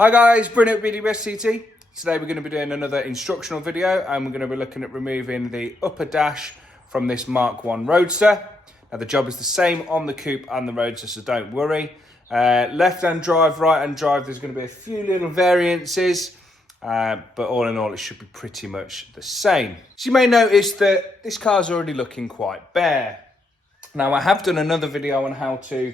Hi guys, Bruno at BDBSCT. Today we're going to be doing another instructional video and we're going to be looking at removing the upper dash from this Mark 1 Roadster. Now the job is the same on the coupe and the Roadster, so don't worry. Left-hand drive, right-hand drive, there's going to be a few little variances, but all in all it should be pretty much the same. So you may notice that this car's already looking quite bare. Now I have done another video on how to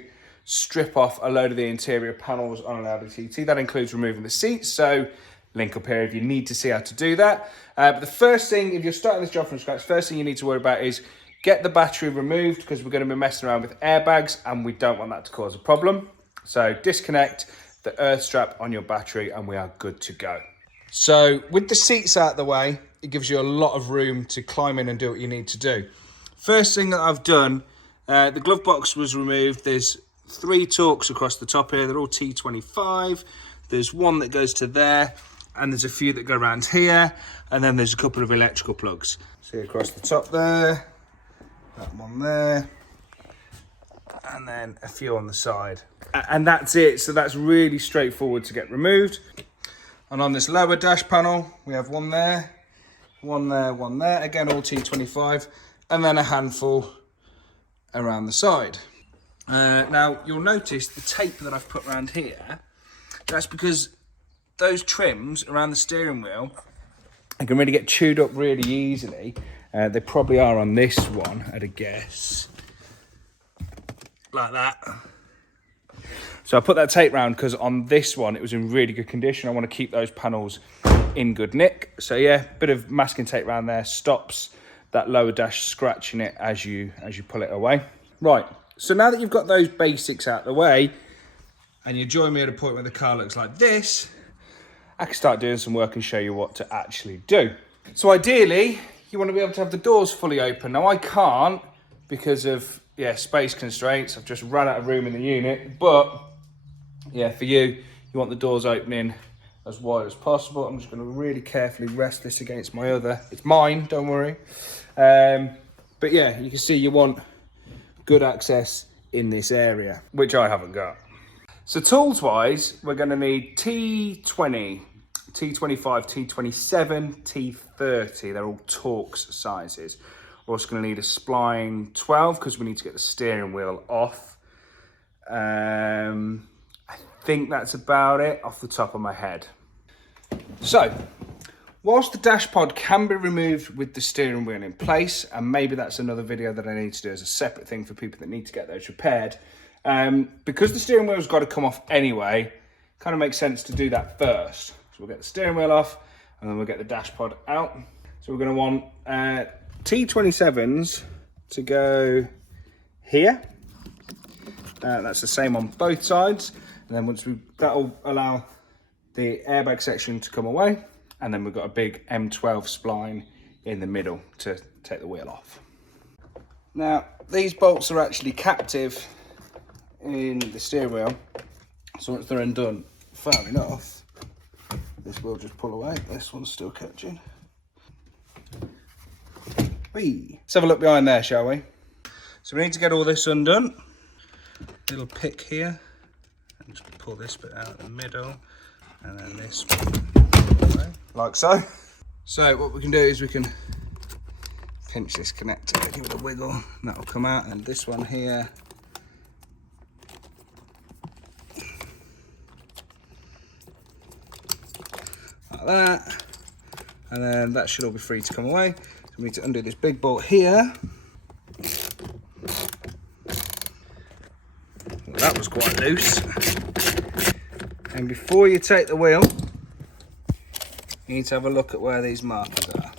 strip off a load of the interior panels on an Audi TT. That includes removing the seats, so link up here if you need to see how to do that. But the first thing, if you're starting this job from scratch, first thing you need to worry about is get the battery removed, because we're going to be messing around with airbags and we don't want that to cause a problem. So disconnect the earth strap on your battery and we are good to go. So with the seats out of the way, it gives you a lot of room to climb in and do what you need to do. First thing that I've done, the glove box was removed. There's 3 Torx across the top here. They're all T25. There's one that goes to there, and there's a few that go around here, and then there's a couple of electrical plugs. See across the top there, that one there, and then a few on the side. And that's it. So that's really straightforward to get removed. And on this lower dash panel, we have one there, one there, one there. Again, all T25, and then a handful around the side. Now you'll notice the tape that I've put around here. That's because those trims around the steering wheel, they can really get chewed up really easily. They probably are on this one, at a guess, like that. So I put that tape around because on this one it was in really good condition. I want to keep those panels in good nick. So yeah, bit of masking tape around there stops that lower dash scratching it as you pull it away. Right. So now that you've got those basics out of the way, and you join me at a point where the car looks like this, I can start doing some work and show you what to actually do. So ideally, you want to be able to have the doors fully open. Now I can't because of, space constraints. I've just run out of room in the unit, but yeah, for you, you want the doors opening as wide as possible. I'm just going to really carefully rest this against my other. It's mine, don't worry. But yeah, you can see you want good access in this area, which I haven't got. So tools wise, we're going to need T20, T25, T27, T30. They're all Torx sizes. We're also going to need a spline 12 because we need to get the steering wheel off. I think that's about it off the top of my head. So whilst the dash pod can be removed with the steering wheel in place, and maybe that's another video that I need to do as a separate thing for people that need to get those repaired, because the steering wheel's got to come off anyway, kind of makes sense to do that first. So we'll get the steering wheel off and then we'll get the dash pod out. So we're going to want T27s to go here. That's the same on both sides. And then that'll allow the airbag section to come away. And then we've got a big M12 spline in the middle to take the wheel off. Now, these bolts are actually captive in the steering wheel. So once they're undone, fair enough, this will just pull away. This one's still catching. Whee. Let's have a look behind there, shall we? So we need to get all this undone. Little pick here. And just pull this bit out in the middle. And then this one. Like so. So what we can do is we can pinch this connector, give it a wiggle, and that'll come out. And this one here, like that. And then that should all be free to come away. So we need to undo this big bolt here. Well, that was quite loose. And before you take the wheel, you need to have a look at where these markers are.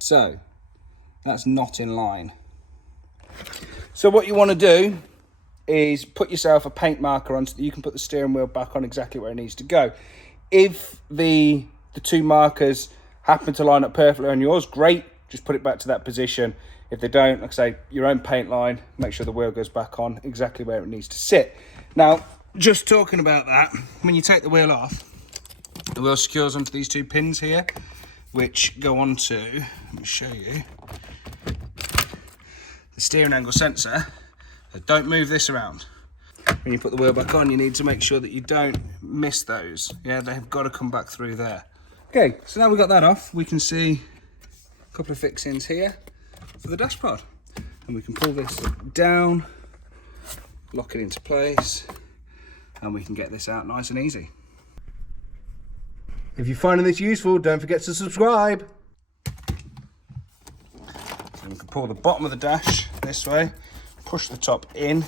So that's not in line. So what you want to do is put yourself a paint marker on so that you can put the steering wheel back on exactly where it needs to go. If the 2 markers happen to line up perfectly on yours, great, just put it back to that position. If they don't, like I say, your own paint line, make sure the wheel goes back on exactly where it needs to sit. Now, just talking about that, when you take the wheel off, the wheel secures onto these 2 pins here, which go onto, let me show you, the steering angle sensor. So don't move this around. when you put the wheel back on, you need to make sure that you don't miss those. Yeah, they've got to come back through there. Okay, so now we've got that off, we can see a couple of fixings here for the dash pod. And we can pull this down, lock it into place, and we can get this out nice and easy. If you're finding this useful, don't forget to subscribe. So we can pull the bottom of the dash this way, push the top in,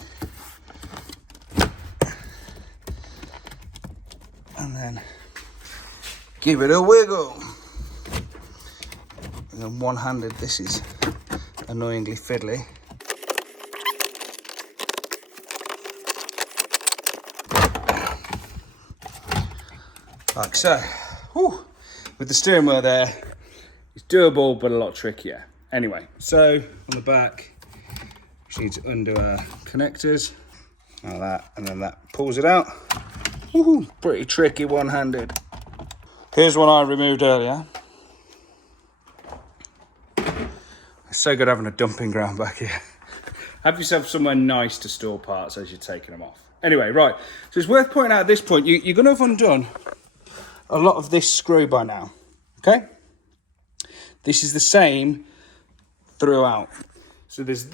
and then give it a wiggle. And then one-handed, this is annoyingly fiddly. Like so. Whew. With the steering wheel there, it's doable but a lot trickier. Anyway, so on the back, we need to undo our connectors like that, and then that pulls it out. Woohoo, pretty tricky one-handed. Here's one I removed earlier. It's so good having a dumping ground back here. Have yourself somewhere nice to store parts as you're taking them off. Anyway, right, so it's worth pointing out at this point, you're going to have undone a lot of this screw by now, okay? This is the same throughout. So there's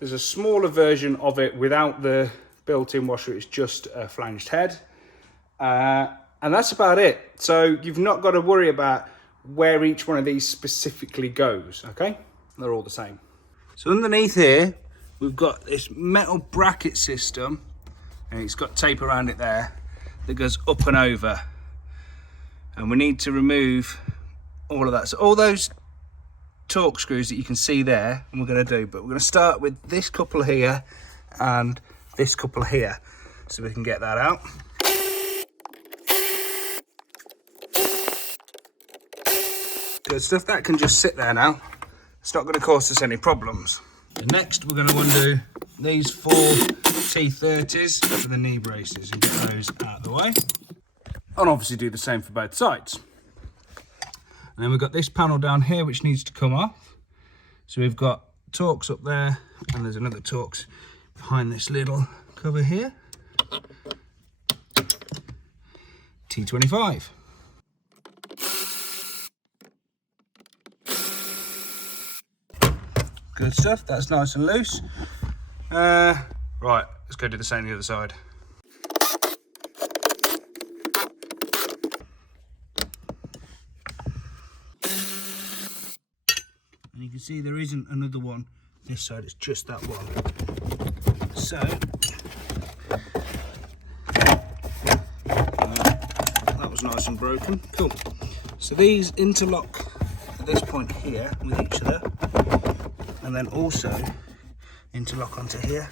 a smaller version of it without the built-in washer, it's just a flanged head. And that's about it. So you've not got to worry about where each one of these specifically goes, okay? They're all the same. So underneath here, we've got this metal bracket system, and it's got tape around it there that goes up and over. And we need to remove all of that. So all those torque screws that you can see there, and we're going to do, but we're going to start with this couple here and this couple here, so we can get that out. Good stuff, that can just sit there now. It's not going to cause us any problems. And next we're going to undo these 4 T30s for the knee braces and get those out of the way. And obviously do the same for both sides. And then we've got this panel down here which needs to come off. So we've got Torx up there, and there's another Torx behind this little cover here. T25. Good stuff, that's nice and loose. Right, let's go do the same on the other side. And you can see there isn't another one this side, it's just that one. So, that was nice and broken, cool. So these interlock at this point here with each other, and then also interlock onto here.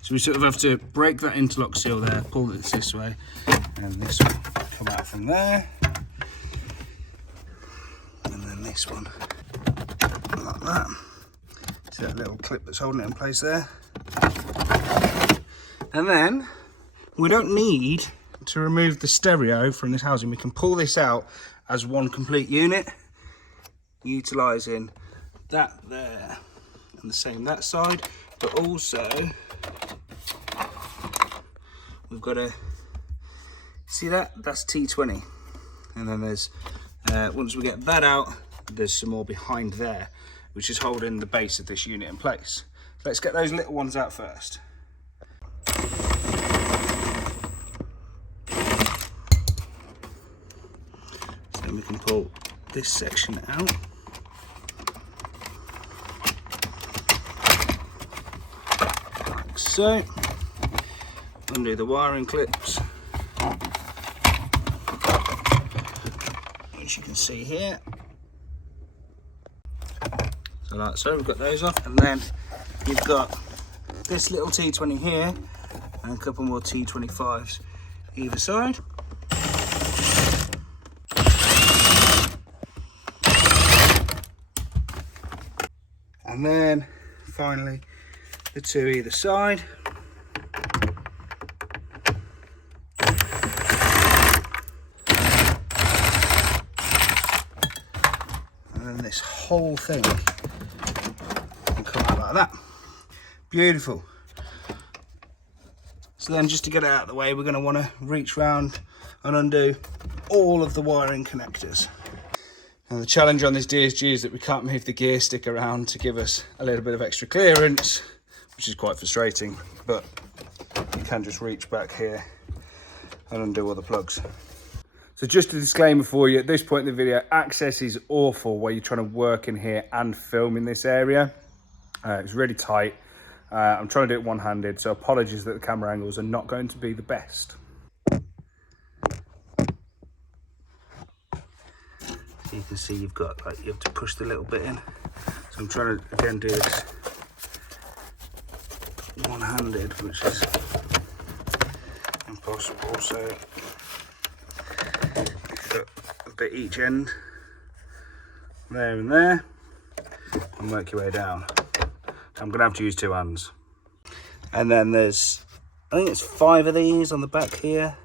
So we sort of have to break that interlock seal there, pull it this way, and this will come out from there. And then this one, like that. See that little clip that's holding it in place there. And then, we don't need to remove the stereo from this housing. We can pull this out as one complete unit, utilising that there and the same that side, but also we've got a, see that's T20, and then there's once we get that out, there's some more behind there which is holding the base of this unit in place. Let's get those little ones out first. So then we can pull this section out. So, undo the wiring clips, which you can see here. So like so, we've got those off, and then you've got this little T20 here, and a couple more T25s either side. And then, finally, the 2 either side. And then this whole thing can come out like that. Beautiful. So then just to get it out of the way, we're going to want to reach round and undo all of the wiring connectors. Now the challenge on this DSG is that we can't move the gear stick around to give us a little bit of extra clearance, which is quite frustrating, but you can just reach back here and undo all the plugs. So just a disclaimer for you, at this point in the video, access is awful where you're trying to work in here and film in this area. It's really tight. I'm trying to do it one-handed, so apologies that the camera angles are not going to be the best. So you can see you've got, like, you have to push the little bit in. So I'm trying to, again, do this one-handed, which is impossible. So you've got a bit each end, there and there, and work your way down. I'm going to have to use two hands. And then there's, I think it's 5 of these on the back here.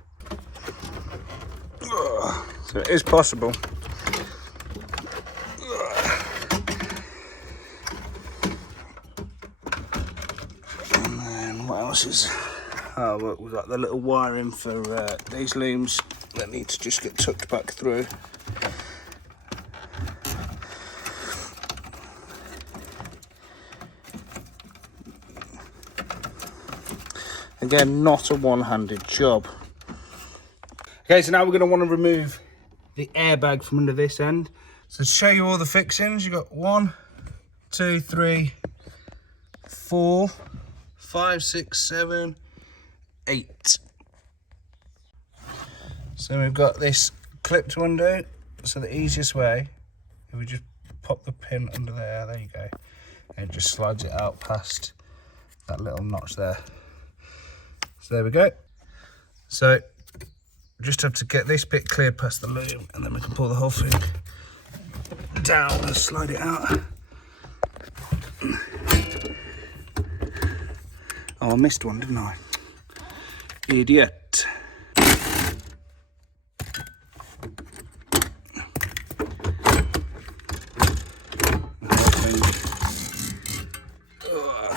So it is possible. And then what else is, oh, look, we've got the little wiring for these looms that need to just get tucked back through. Again, not a one-handed job. Okay, so now we're going to want to remove the airbag from under this end. So to show you all the fixings, you've got 1, 2, 3, 4, 5, 6, 7, 8. So we've got this clip to undo. So the easiest way, if we just pop the pin under there you go. And it just slides it out past that little notch there. So there we go. So just have to get this bit clear past the loom, and then we can pull the whole thing down and slide it out. Oh, I missed one, didn't I? Idiot.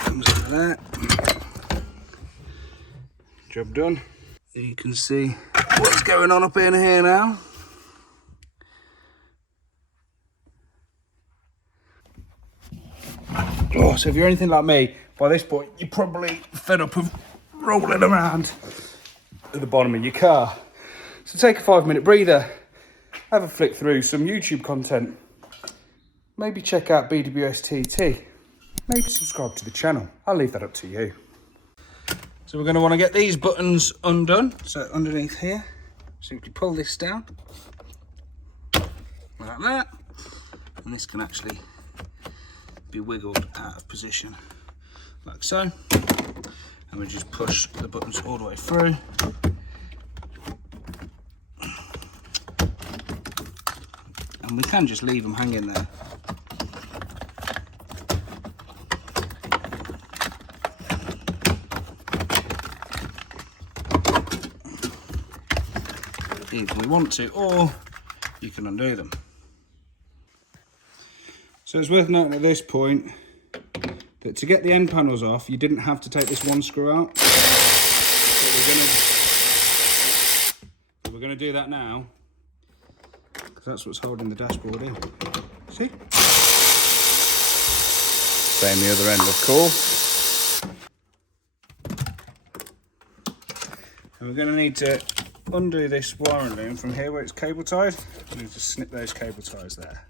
Comes out of that. Job done. You can see what's going on up in here now. Oh, so if you're anything like me, by this point, you're probably fed up of rolling around at the bottom of your car. So take a 5-minute breather, have a flick through some YouTube content, maybe check out BWSTT, maybe subscribe to the channel. I'll leave that up to you. So we're going to want to get these buttons undone. So underneath here, simply pull this down like that, and this can actually be wiggled out of position like so, and we just push the buttons all the way through. And we can just leave them hanging there. If we want to, or you can undo them. So it's worth noting at this point that to get the end panels off, you didn't have to take this one screw out. But we're going to do that now, because that's what's holding the dashboard in. See? Same the other end, of course. And we're going to need to undo this wiring loom from here where it's cable tied. We need to snip those cable ties there.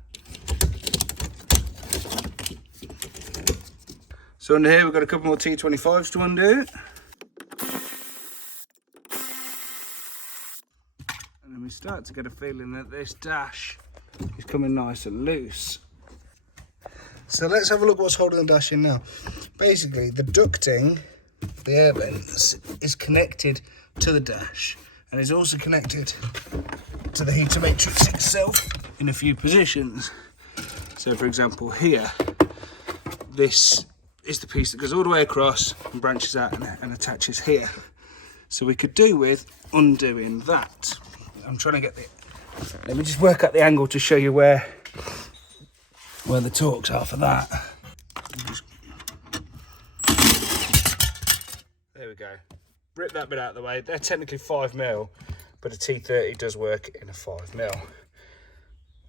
So under here we've got a couple more T25s to undo. And then we start to get a feeling that this dash is coming nice and loose. So let's have a look what's holding the dash in now. Basically the ducting, the air vents, is connected to the dash. And it's also connected to the heater matrix itself in a few positions. So for example here, this is the piece that goes all the way across and branches out and attaches here. So we could do with undoing that. I'm trying to get the, let me just work out the angle to show you where the torques are for that. There we go. rip that bit out of the way. They're technically 5mm, but a T30 does work in a 5mm.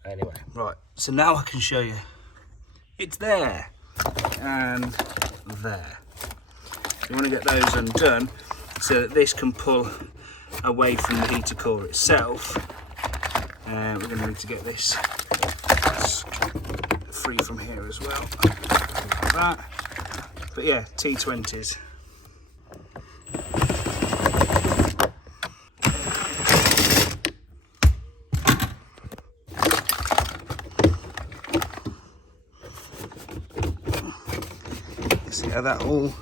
Anyway, right, so now I can show you. It's there and there. You want to get those undone so that this can pull away from the heater core itself. We're going to need to get this free from here as well, like that. But yeah, T20s. See how that all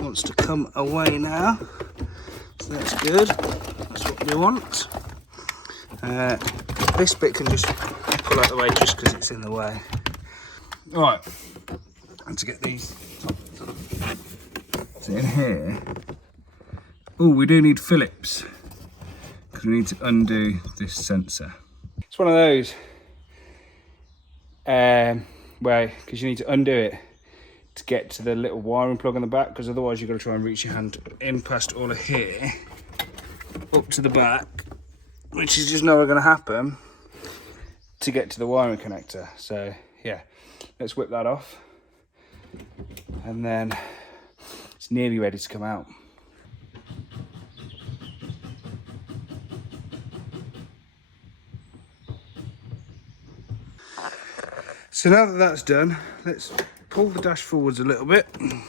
wants to come away now. So that's good. That's what we want. This bit can just pull out the way just because it's in the way. Right, and to get these in here. Oh, we do need Phillips because we need to undo this sensor. It's one of those where, because you need to undo it to get to the little wiring plug on the back, because otherwise you've got to try and reach your hand in past all of here up to the back, which is just never going to happen to get to the wiring connector. So yeah, let's whip that off, and then it's nearly ready to come out. So now that that's done, let's pull the dash forwards a little bit. And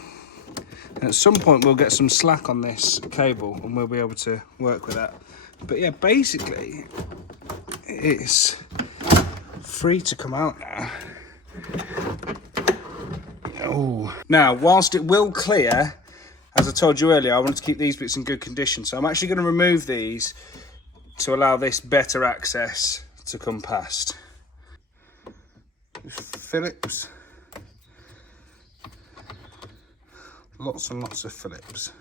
at some point we'll get some slack on this cable and we'll be able to work with that. But yeah, basically it's free to come out now. Oh, now whilst it will clear, as I told you earlier, I wanted to keep these bits in good condition. So I'm actually going to remove these to allow this better access to come past. Phillips. Lots and lots of Phillips.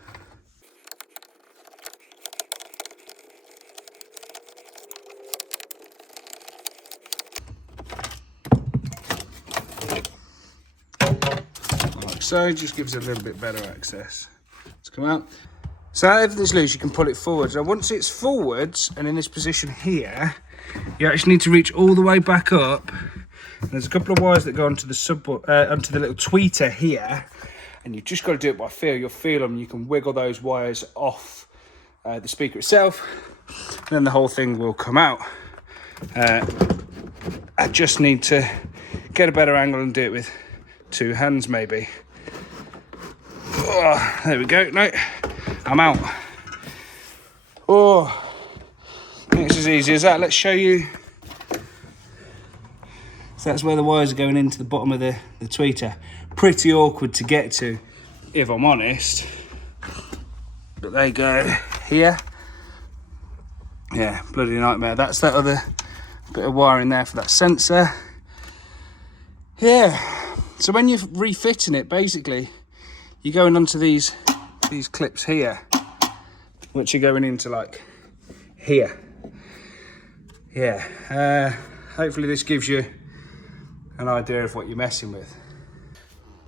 Like so, just gives it a little bit better access to come out. So now everything's loose, you can pull it forwards. Now once it's forwards and in this position here, you actually need to reach all the way back up. And there's a couple of wires that go onto the onto the little tweeter here, and you've just got to do it by feel. You'll feel them. You can wiggle those wires off the speaker itself, and then the whole thing will come out. I just need to get a better angle and do it with two hands, maybe. Oh, there we go. No, I'm out. Oh, it's as easy as that. Let's show you. So that's where the wires are going into the bottom of the tweeter. Pretty awkward to get to, if I'm honest. But they go here. Yeah, bloody nightmare. That's that other bit of wiring there for that sensor. Yeah, so when you're refitting it, basically, you're going onto these clips here, which are going into like here. Yeah, hopefully this gives you an idea of what you're messing with.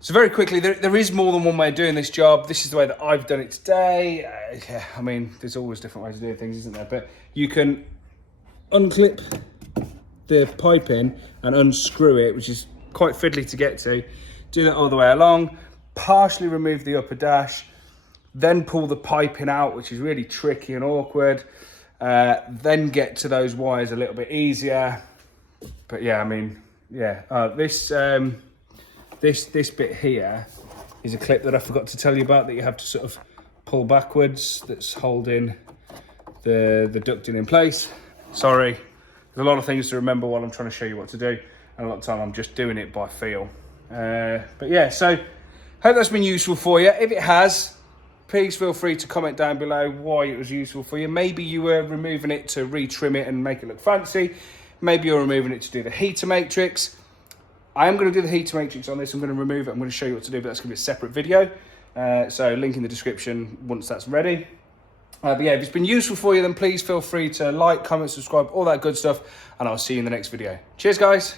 So very quickly, there is more than one way of doing this job. This is the way that I've done it today. Yeah, I mean, there's always different ways of doing things, isn't there? But you can unclip the pipe in and unscrew it, which is quite fiddly to get to. Do that all the way along, partially remove the upper dash, then pull the piping out, which is really tricky and awkward. Then get to those wires a little bit easier. But yeah, I mean, yeah, this bit here is a clip that I forgot to tell you about that you have to sort of pull backwards, that's holding the ducting in place. Sorry, there's a lot of things to remember while I'm trying to show you what to do, and a lot of time I'm just doing it by feel. But yeah, so hope that's been useful for you. If it has, please feel free to comment down below why it was useful for you. Maybe you were removing it to retrim it and make it look fancy. Maybe you're removing it to do the heater matrix. I am going to do the heater matrix on this. I'm going to remove it. I'm going to show you what to do, but that's going to be a separate video. So link in the description once that's ready. But yeah, if it's been useful for you, then please feel free to like, comment, subscribe, all that good stuff. And I'll see you in the next video. Cheers, guys.